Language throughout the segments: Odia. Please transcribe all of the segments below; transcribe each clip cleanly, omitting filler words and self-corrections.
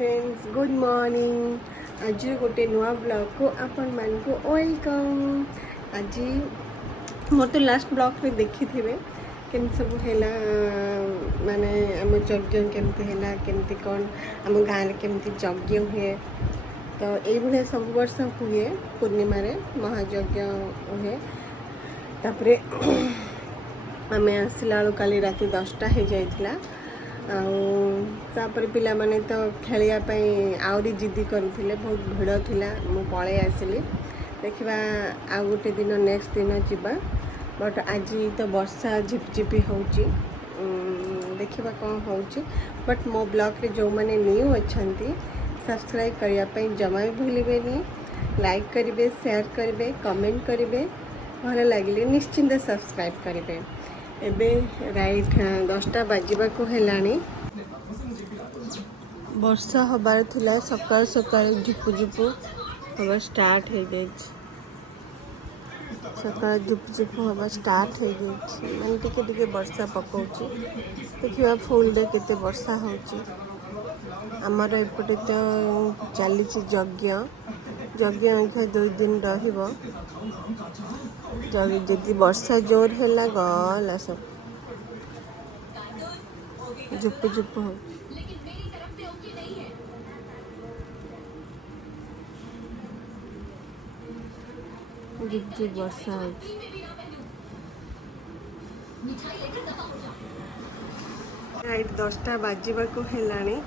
Friends good morning. आज गोटे नुआ ब्लॉग को आपण मान को वेलकम। आज मोर तो लास्ट ब्लॉग में देखी थे केम सब है माने आम यज्ञ केमती है केमती कौन आम गाँव में केमती यज्ञ हुए। तो ये सब वर्ष हुए पूर्णिमा रे महायज्ञ हुए। तापरे आम आसला बेलू काली राति 10टा हो जाइथिला। तापर पिला माने तो खेलियापाई आउरी जिद्दी करुले, बहुत भिड़ थिला। मु पळे आसिली देखा आउ गोटे दिन नेक्स्ट दिन जीवा। बट आज तो वर्षा झिपझिपी होची, देखा कौन होची। बट मो ब्लॉग रे जो माने न्यू अच्छंती सब्सक्राइब करने जमा भी भूलिबेनी, लाइक करेंगे, शेयर करेंगे, कमेंट करेंगे, भल लगे निश्चिंत सब्सक्राइब करेंगे। एबे राइट 10टा बाजिबाको हेलानी। वर्षा हबार थिला, सकाळ सकाळ झुपु झुपु हवा स्टार्ट हो गई। सकाळ झुपु झुपु हवा स्टार्ट हो गई, माने टिके टिके वर्षा पकाउची। देखिबा फुल डे केते वर्षा होची। आमर एपटे तो चली यज्ञ यज्ञ एखा 2 दिन रहिबो। जदि वर्षा जोर है गला सब झुप झुप हो। झुप झुप वर्षा हो। राइट 10टा बाजिबाको हेलानी।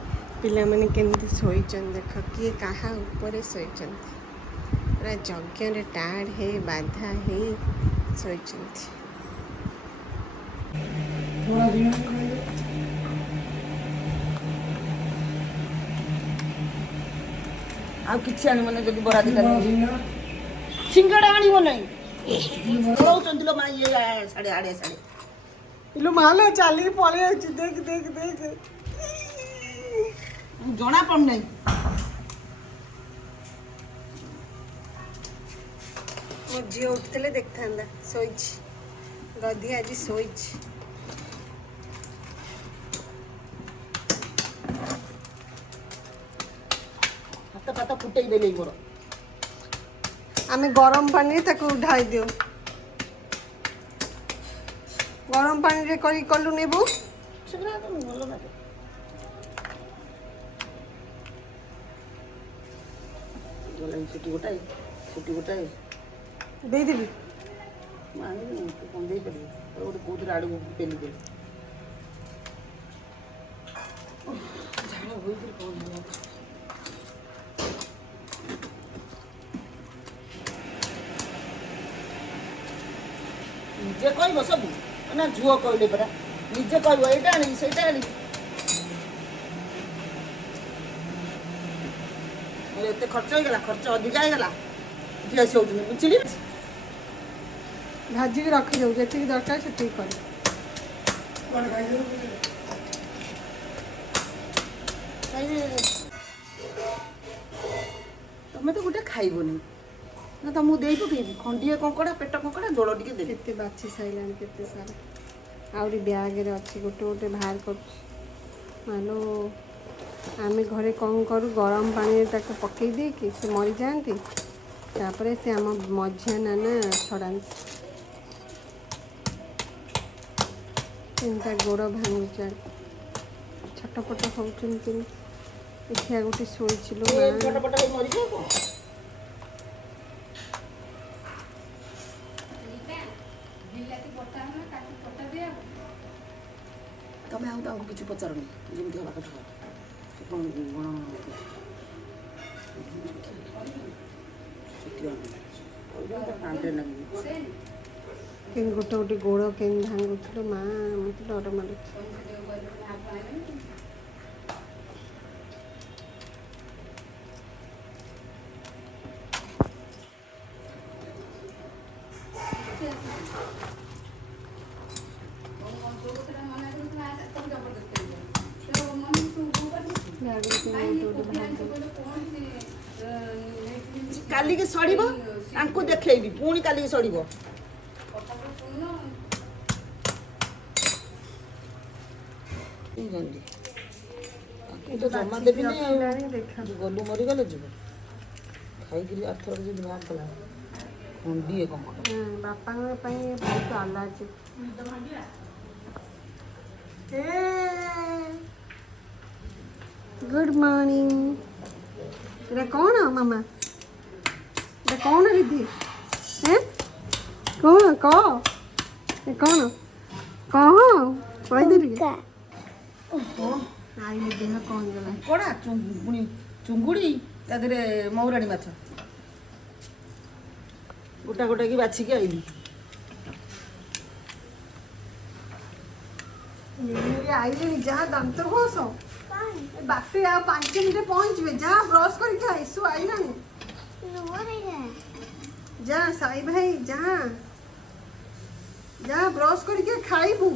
पिला माने केमती सोईचन देख, किए काहा ऊपर सोईचन पूरा यज्ञ रे टाड़ है बाधा है सोईचन। आ किछि आनी मने जदि बरा दिला सिंगड़ा आनी मने रोचंती लो मा ये साडे आडे साडे इलो मालो चाली पळे अछि। देख देख देख जणा पड़ नै। मो झी उठते देखता सोच गधी आज सोच। हाथ पाता फुटई देले मोर। आमे गरम पानी ताको उठाई दियो। गरम पानी रे करी कलु नेबू सेगरा तो भलो लागे। गलाइन सिटी गोटाए दे देबी माने कोन दे परबे और कोथरा आडू पेली दे। झाड़ा होई फिर कोन हो निजे कहब सब ना झुओ कहले परा निजे कहब एटा आनी सेटा आनी। एते खर्च हो गला, खर्च अधिक हो गला झिया से होउछ बुझिली। भाजी के रखी जाऊ जति दरकार सेति कर। तमें तो गोटे खाइबनी ना तुमको दे पकेबी खंडिए कंकड़ा पेट कंकड़ा जोड़ टिके दे। केते बाछी साइलान केते सारा आउरी बैग रे अछि गोटे गोटे बाहर कर। मानो आमे घरे कौन करूँ, गरम पानी ताके पकई दे कि से मरी जाती। तापरे से आम मझिया नाना छड़ाती। गोड़ भांगुचा छटपट होती। देखिया गोटे शोइचिलो फटाफट मरी जाओ। तमें आउ किसी पचारनी जमी हवा कथा गोटे गोटे गोड़ के भांगुल माँ मत डर मारे। काली के सड़ब आंकु देखी पुणी काली के सड़ब। ମୁଁ ତ ଜମା ଦେବିନି ଆଉ ଦେଖ ଗଲୁ ମରିଗଲେ ଯିବ ଖାଇକିରି ଆରଥର ଯଦି ନ କଲା ଖଣ୍ଡିଏ କଙ୍କଡ଼ା ବାପାଙ୍କ ପାଇଁ ବହୁତ ଆଲାର୍ଜି। Good morning. ଏଇଟା କ'ଣ ମାମା? ଏଇଟା କ'ଣ ଦିଦି? କ'ଣ କହ? ଏ କ'ଣ କହ କହିଦେ ଟିକେ। ଆଇ ଦେହ କ'ଣ ହେଇଗଲା? କଡ଼ା ପୁଣି ଚୁଙ୍ଗୁଡ଼ି ତା ଦେହରେ ମହୁରାଣୀ ମାଛ ଗୋଟା ଗୋଟାକି ବାଛିକି ଆଇଲି। ଆଇଲେଣି ଯାହା ଦାନ୍ତ ଘଷ ବାଟେ ଆଉ 5 ମିନିଟ୍ ପହଞ୍ଚିବେ। ଯାହା ବ୍ରସ୍ କରିକି ଆଇସୁ ଆଇଲାଣି। ଯା ସାଇ ଭାଇ ଯା ଯା ବ୍ରସ୍ କରିକି ଖାଇବୁ।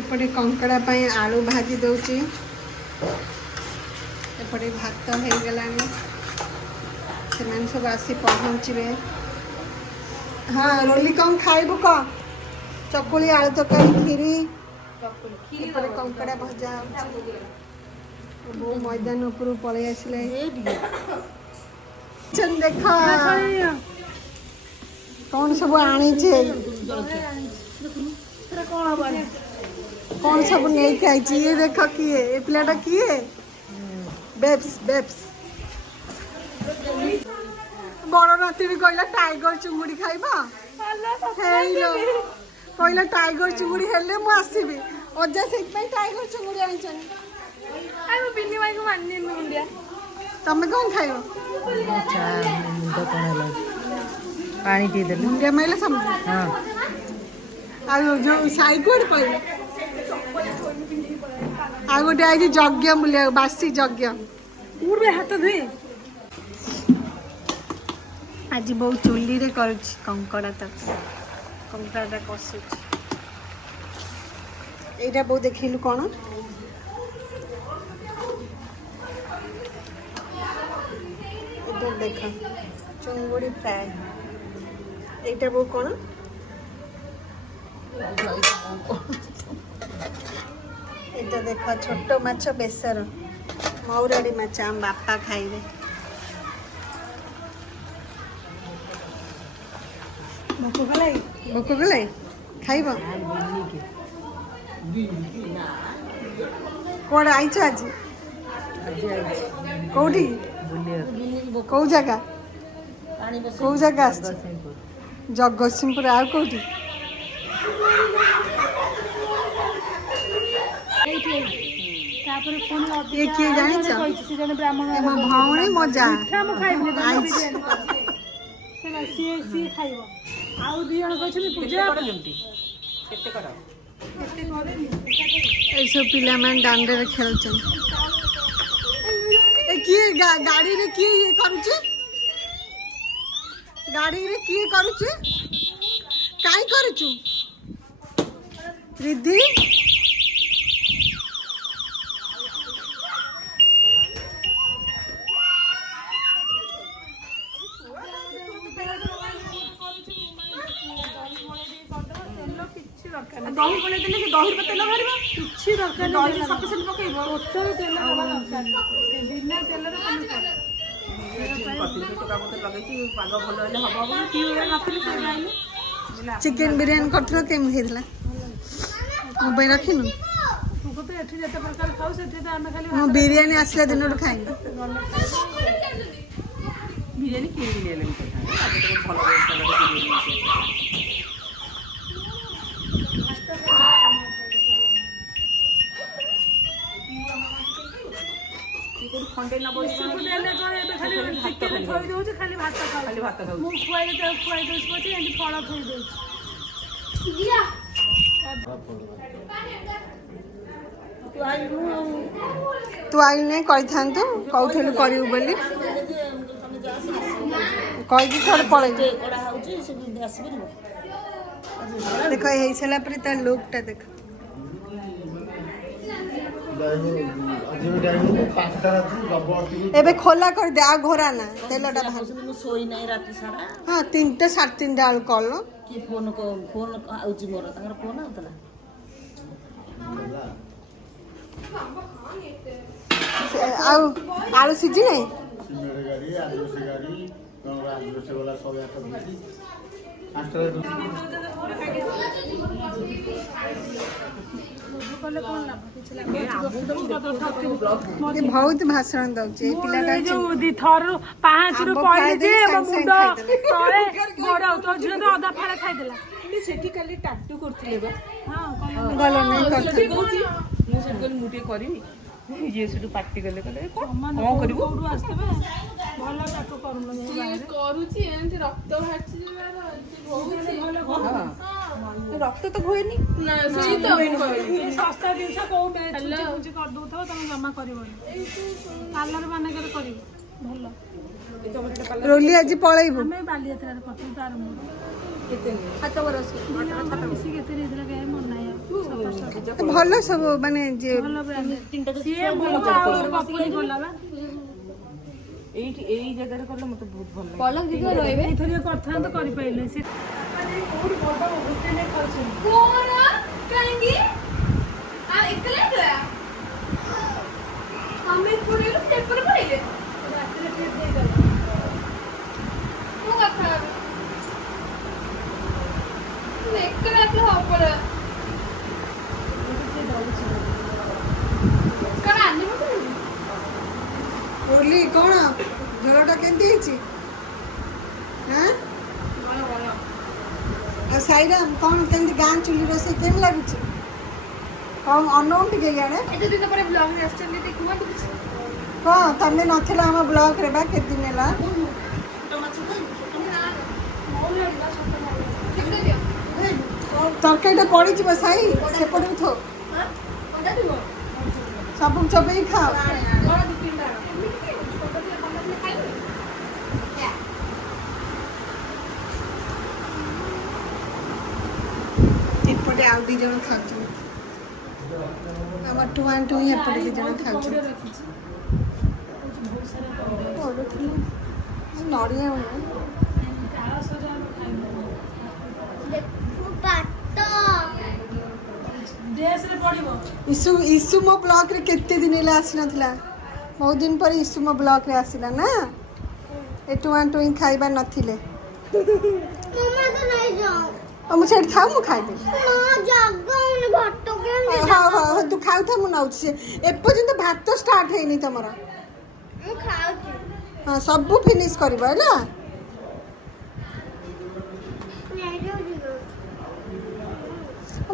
ଏପଟେ କଙ୍କଡ଼ା ପାଇଁ ଆଳୁ ଭାଜି ଦଉଛି। ଏପଟେ ଭାତ ହେଇଗଲାଣି। ସେମାନେ ସବୁ ଆସି ପହଞ୍ଚିବେ। ହଁ ରୋଲି କ'ଣ ଖାଇବୁ କହ? ଚକୁଳି ଆଳୁ ତରକାରୀ କ୍ଷୀରି। ଏପଟେ କଙ୍କଡ଼ା ଭଜା ହେଉଛି। ବୋଉ ମଇଦାନ ଉପରୁ ପଳେଇ ଆସିଲେ। ଦେଖ କ'ଣ ସବୁ ଆଣିଛେ କ'ଣ ସବୁ ନେଇକି ଆଇଛି। ଇଏ ଦେଖ କିଏ? ଏ ପିଲାଟା କିଏ? Babes babes. ବଡ଼ ନାତିନି କହିଲା ଟାଇଗର ଚୁଙ୍ଗୁଡ଼ି ଖାଇବ। ହେଇଲୋ କହିଲା ଟାଇଗର ଚୁଙ୍ଗୁଡ଼ି ହେଲେ ମୁଁ ଆସିବି। ଅଜା ସେଇଥିପାଇଁ ଟାଇଗର ଚୁଙ୍ଗୁଡ଼ି ଆଣିଛନ୍ତି। ତମେ କ'ଣ ଖାଇବ? ପାଣି ପିଇଦେଲି ମୁଣ୍ଡିଆ ମାଇଲେ ସମସ୍ତେ। ହଁ ଆଉ ଯୋଉ ସାଇ କୁଆଡ଼େ କହିଲେ? ଆଉ ଗୋଟେ ଆଇଛି ଯଜ୍ଞ ବୁଲିବାକୁ। ବାସି ଯଜ୍ଞ। ହାତ ଧୁଏ ଆଜି ବୋଉ ଚୁଲିରେ କରୁଛି କଙ୍କଡ଼ା ତରକାରୀ। କଙ୍କଡ଼ାଟା କଷୁଛି। ଏଇଟା ବୋଉ ଦେଖିଲୁ କ'ଣ? ଏଇଟା ଦେଖ ଚୁଙ୍ଗୁଡ଼ି ଫ୍ରାଏ। এইটা বউ কোন? এটা দেখো ছোট মাছ বেসর মৌরাড়ি মাছ আম বাপা খাইবে। ভোক গলাই খাইব? কোড়ে আইছ আজ? কোউঠি? কোউ জায়গা? কোউ জায়গা আসছে? ଜଗତସିଂହପୁର। ଆଉ କୋଉଠି? ଇଏ କିଏ ଜାଣିଛ? ମୋ ଭଉଣୀ ମୋ ଯା ଆଇଛି। ଏଇସବୁ ପିଲାମାନେ ଦାଣ୍ଡରେ ଖେଳୁଛନ୍ତି। କିଏ ଗାଡ଼ିରେ କିଏ ଇଏ କରୁଛି? ଗାଡ଼ିରେ କିଏ କରୁଛି? କାଇଁ କରୁଛୁ ରିଦ୍ଧି? ଦହି ଗୋଳେଇ ଦେଲେ ସେ ଦହିରେ ତେଲ ବାହାରିବ। କିଛି ଦରକାର ନାହିଁ। ଦହି ସଫିସିଏଣ୍ଟ ପକେଇବ। ଟୋଟାଲି ତେଲ ଦେବା ଦରକାର ନାହିଁ। ବିନା ତେଲରେ ତମେ କର। ଚିକେନ ବିରିୟାନୀ କରିଥିଲ କେମିତି ହେଇଥିଲା? ମୋ ପାଇଁ ରଖିନୁ? ମୁଁ ବିରିୟାନୀ ଆସିଲା ଦିନରୁ ଖାଇନି। ବିରିୟାନୀ କିଣିକି ନେଲେ ଖଣ୍ଡେ ନବ ଖାଲି ଥୋଇ ଦଉଛି। ଖାଲି ଭାତ ଖାଉଛି। ମୁଁ ଖୁଆଇଲେ ତାକୁ ଖୁଆଇ ଦଉଛି ପଛେ ଏମିତି ଫଳ ଥୋଇ ଦଉଛି। ତୁ ଆଇଲୁ ନାଇଁ କହିଥାନ୍ତୁ। କହୁଥିଲୁ କରିବୁ ବୋଲି କହିକି ଥରେ ପଳେଇବୁ। ଦେଖ ହେଇ ସାରିଲା ପରେ ତା ଲୁକ୍ଟା ଦେଖ। ଏବେ ଖୋଲା କରିଦେ ଆଉ ଘୋରା ନା ତେଲଟା ବାହାର। ଶୋଇ ନାହିଁ ରାତି ସାରା। ହଁ 3ଟା 3:30 ବେଳକୁ କଲ। କିଏ ଫୋନ ଆଉଛି ମୋର ତାଙ୍କର ଫୋନ ଆଉଥିଲା। ଆଉ ଆଳୁ ସିଝି ନାହିଁ ସିମେଣ୍ଟ ଗାଡ଼ି ଆଦିବାସୀ ଗାଡ଼ି ଆଦିବାସୀ ଗଲା 108 ମିନିଟ୍ 5ଟା ବହୁତ ଭାଷଣ ଦଉଛି ଏଇ ପିଲାଟା ଯୋଉ ଦିଥରରୁ ପାହାଚରୁ ପଇଲେ ଯେ ମୋ ମୁଣ୍ଡ ତଳେ ଗୋଡ ତୋ ଝିଅ ତ ଅଧା ଫାଳେ ଖାଇଦେଲା। ସେଠି କାଲି ଟାଟୁ କରୁଥିଲେ ବା ଭଲ ନାହିଁ ମୁଁ କଥା ସେଠି କହିଲି ମୁଁ ଟିକେ କରିବି ଇଏ ସେଠୁ ପାଟି କଲେ କଣ କରିବୁ କୋଉଠୁ ଆସିଥିବେ ଭଲ ତାକୁ କରୁନି କରୁଛି ଏମିତି ରକ୍ତ ବାହାରିଛି ଯେ ତାର ରକ୍ତ ତ ହୁଏନି ନା ସେଇ ତ ଶସ୍ତା ଜିନିଷ କୋଉ ବୁଝି କରିଦଉଥିବ ତମେ ଜମା କରିବନି ପାର୍ଲର ମାନଙ୍କରେ କରିବ ଭଲ। ରୋଲି ଆଜି ପଳେଇବୁ ଆମେ ବାଲିଯାତ୍ରାରେ କରିଥିଲୁ ତାର ମୋର ମିଶିକି କେତେ ନେଇଥିଲା କେହି ମନେ ନାହିଁ ଆଉ ଭଲ ସବୁ ମାନେ ଯେ ଭଲ ବ୍ରାଣ୍ଡ ସିଏ ଭଲ ପପୁଲି ଗଲା ବା ଏଇଠି ଏଇ ଜାଗାରେ କଲେ ମତେ ବହୁତ ଭଲ ଲାଗେ ଏଇଥର କରିଥାନ୍ତ କରିପାରିଲେ ସେ କୋଉଠି ବଡ ହୋଟେଲରେ ଖାଉଛନ୍ତି କାହିଁକି ଏକଲା ଆମେ ପଳେଇଲୁ ପେପର ପଳେଇଲେ ରାତିରେ ଫେର ଦେଇଦେଲା ମୁଁ କଥା ଏକଲା ହବ କଣ ଆଣିବ ରୋଲି କଣ ଝୋଳଟା କେମିତି ହେଇଛି ହାଁ ଆଉ ସାଇରାମ କଣ କେମିତି ଗାଁ ଚୁଲି ରୋଷେଇ କେମିତି ଲାଗୁଛି କଣ ଅନଉନ ଟିକେ ଇଆଡ଼େ ଏତେ ଦିନ ପରେ ବ୍ଲଗରେ ଆସିଛନ୍ତି ଟିକେ କୁହନ୍ତୁ କିଛି କଣ ତମେ ନଥିଲ ଆମ ବ୍ଲକରେ ବା କେତେ ଦିନ ହେଲା ତରକାରୀଟା ପଡ଼ିଯିବ ସାଇ ସେପଟକୁ ଥୋ ସବୁ ଚବେଇ ଖାଅ ଏପଟେ ଆଉ 2 ଜଣ ଖାଉଛନ୍ତି ଆମର ଟୁଆଁ ଟୁଇଁ ଏପଟେ 2 ଜଣ ଖାଉଛନ୍ତି ନଡ଼ିଆ ଡ୍ରେସରେ ପଡିବ ଇସୁ ଇସୁ ମୋ ବ୍ଲକରେ କେତେ ଦିନ ହେଲା ଆସିନଥିଲା ବହୁତ ଦିନ ପରେ ଇସୁ ମୋ ବ୍ଲକରେ ଆସିଲା ନା ଏ ଟୁଆଁ ଟୁଇଁ ଖାଇବା ନଥିଲେ ମୁଁ ସେଇଠି ଥାଉ ମୁଁ ଖାଇଦେବି ହଉ ହଉ ତୁ ଖାଉଥା ମୁଁ ନଉଛି ଏପର୍ଯ୍ୟନ୍ତ ଭାତ ଷ୍ଟାର୍ଟ ହେଇନି ତମର ହଁ ସବୁ ଫିନିଶ କରିବ ହେଲା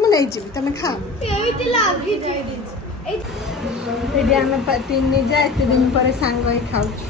ମୁଁ ନେଇଯିବି ତମେ ଖାଅ ଏଇଠି ଆମେ 3 ଯା ଏତେ ଦିନ ପରେ ସାଙ୍ଗ ହେଇ ଖାଉଛୁ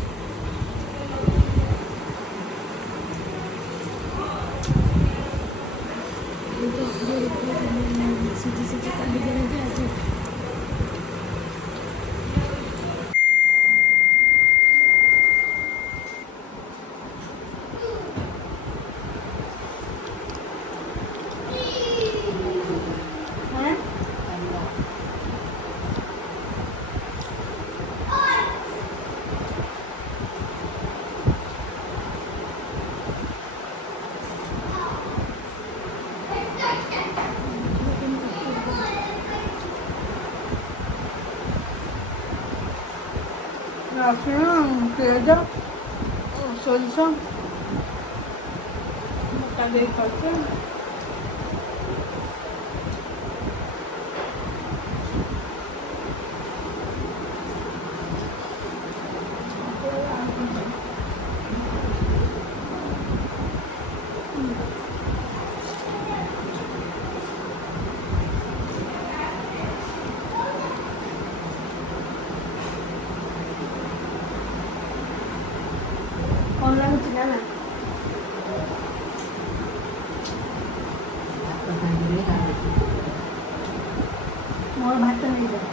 ରସୁଣ ପିଆଜ ସୋରିଷ ମୋଟା ଦେଇ ଖାଉଛୁ କଣ ଲାଗୁଛି ନା ନା ମୋର ଭାତ ନେଇଯାଅ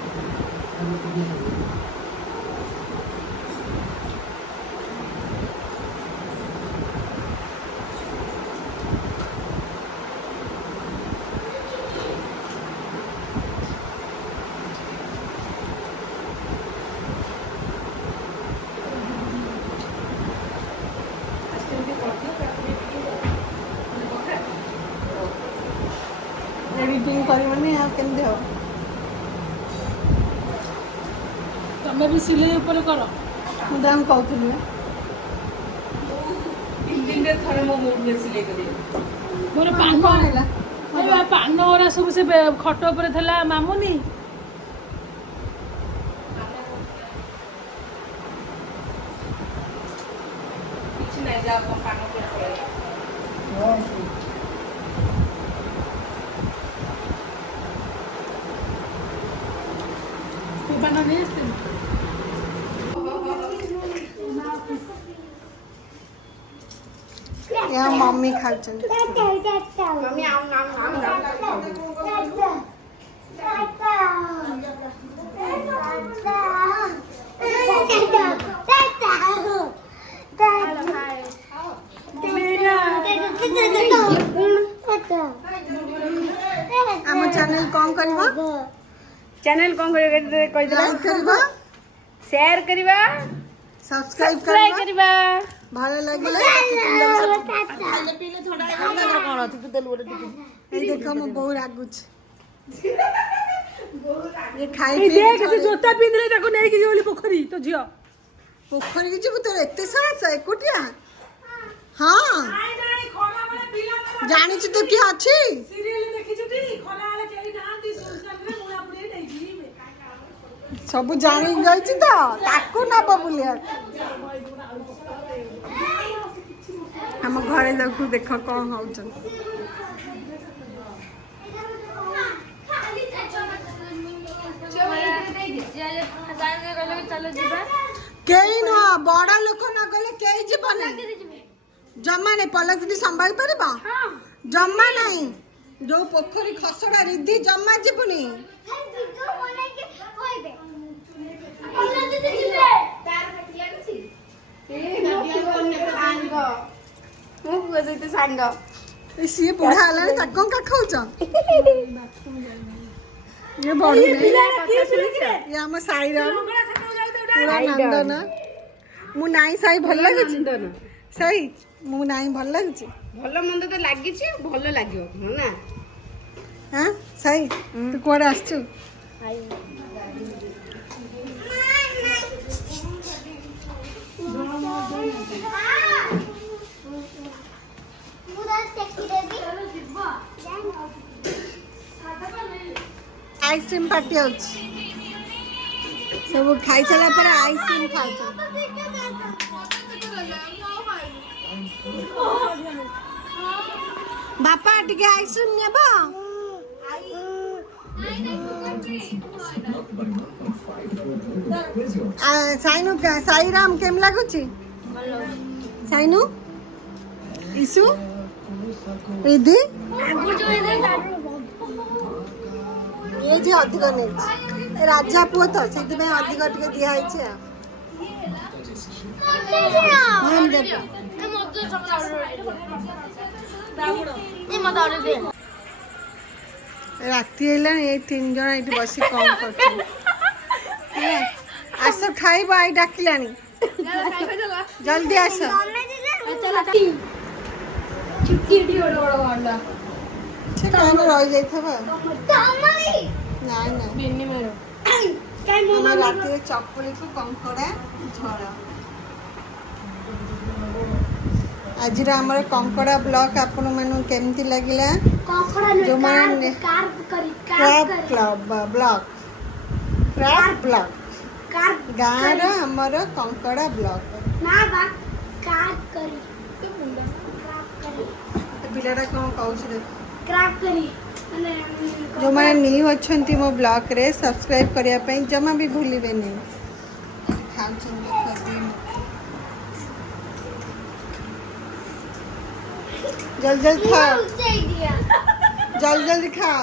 ଏଡିଟିଂ କରିବନି ଆଉ କେମିତି ହବ ତମେ ବି ସିଲେଇ ଉପରେ କର। ମୁଁ ତାଙ୍କୁ କହୁଥିଲି ନା। 3 ଦିନରେ ଥରେ ମୋ ମୁଣ୍ଡରେ ସିଲେଇ କରିବେ। ମୋର ପାନ ହେଲା ପାନ ଗୁରା ସବୁ ସେ ଖଟ ଉପରେ ଥିଲା ମାମୁନି। କିଛି ନାହିଁ ଯାଅ ତମ ପାନ ଉପରେ ପଳେଇବ। ତୁ ପାନ ନେଇ ଆସିଥିଲୁ? ଏହା ମମ୍ମି ଖାଉଛନ୍ତି। ଆମ ଚ୍ୟାନେଲ କଣ କରିବ? ଚ୍ୟାନେଲ କ'ଣ କରିବା କହିଦେବା? ଲାଇକ୍ କରିବ, ସେୟାର କରିବା, ସବସ୍କ୍ରାଇବ ସବସ୍କ୍ରାଇବ କରିବ, କରିବା। ଭଲ ଲାଗିଲା। ଖାଇଲେ ପିଇଲେ ଥଣ୍ଡା ହେଇଗଲା ତାଙ୍କର କ'ଣ ଅଛି? ତୁ ଦେଲୁ ଗୋଟେ ଟିକେ। ଏଇ ଦେଖ ମୋ ବୋଉ ରାଗୁଛି। ଏ ଖାଇ ଏଇ ପିଇ ଦେଖ ସେ ଜୋତା ପିନ୍ଧିଲେ ତାକୁ ନେଇକି ଯିବ ବୋଲି ପୋଖରୀ ତୋ ଝିଅ। ପୋଖରୀକି ଯିବୁ ତୋର ଏତେ ସାହସ ଏକୁଟିଆ? ହଁ ଜାଣିଛୁ ତୁ କିଏ ଅଛି? ସବୁ ଜାଣି ଯାଇଛି ତ ତାକୁ ନବ ବୁଲିବାକୁ। ଆମ ଘରେ ଲୋକ ଦେଖ କଣ ହଉଛନ୍ତି। ଚାଲ ଯିବା। କେହି ନୁହଁ, ବଡ ଲୋକ ନ ଗଲେ କେହି ଯିବନି। ଜମା ନାହିଁ। ପଲକ ଦିଦି ସମ୍ଭାଳି ପାରିବ? ଜମା ନାହିଁ। ଯୋଉ ପୋଖରୀ ଖସଡା ରିଧି ଜମା ଯିବୁନି। ମୋ ପୁଅ ସହିତ ସାଙ୍ଗ। ଏ ସିଏ ବୁଢା ହେଲାଣି ତାକୁ କଣ କାଖଉଛ? ଇଏ ବଢୁନି। ଇଏ ଆମ ସାଇର ପୁରା ନନ୍ଦନ। ମୁଁ ନାଇଁ ସାଇ ଭଲ ଲାଗୁଛି? ସାଇ ମୁଁ ନାଇଁ ଭଲ ଲାଗୁଛି? ଭଲ ମନ୍ଦ ତ ଲାଗିଛି, ଭଲ ଲାଗିବ ନା? ହଁ ସାଇ ତୁ କୁଆଡେ ଆସିଛୁ? ଆଇସ୍କ୍ରିମ୍ ପାର୍ଟି ହଉଛି। ସବୁ ଖାଇସାରିଲା ପରେ ଆଇସ୍କ୍ରିମ୍ ଖାଉଛନ୍ତି। ବାପା ଟିକେ ଆଇସ୍କ୍ରିମ୍ ନେବ? ସାଇନୁ ସାଇରାମ କେମିତି ଲାଗୁଛି? ସାଇନୁ ଇସୁ ରିଧି ଏ ଯେ ଅଧିକ ନେଇଛି। ରାଜା ପୁଅ ତ ସେଥିପାଇଁ ଅଧିକ ଟିକେ ଦିଆହେଇଛି ଆଉ। ହଁ ଦେବ। ରାତି ହେଲାଣି। ଏଇ 3 ଜଣ ଏଇଠି ବସି କଣ କରୁଛନ୍ତି? ଆସ ଖାଇବ, ଆଇ ଡାକିଲାଣି। ଜଲ୍ଦି ଆସ। ସେ କାହିଁକି ରହିଯାଇଥିବ। ନାଇଁ ନାଇଁ ଆମ ରାତିରେ ଚକୁଳିକୁ କଙ୍କଡା ଝୋଳ। ଆଜିର ଆମର କଙ୍କଡା ବ୍ଲଗ ଆପଣ ମାନଙ୍କୁ କେମିତି ଲାଗିଲା? ଯୋଉମାନେ ଗାଁର ଆମର କଙ୍କଡା ବ୍ଲଗ। ପିଲାଟା କଣ କହୁଛି ଦେଖ। ଯୋଉମାନେ ନ୍ୟୁ ଅଛନ୍ତି ମୋ ବ୍ଲଗରେ ସବସ୍କ୍ରାଇବ କରିବା ପାଇଁ ଜମା ବି ଭୁଲିବେନି। ଖାଉଛନ୍ତି ଜଲ୍ଦି ଜଲ୍ଦି ଖାଅ, ଜଲ୍ଦି ଜଲ୍ଦି ଖାଅ।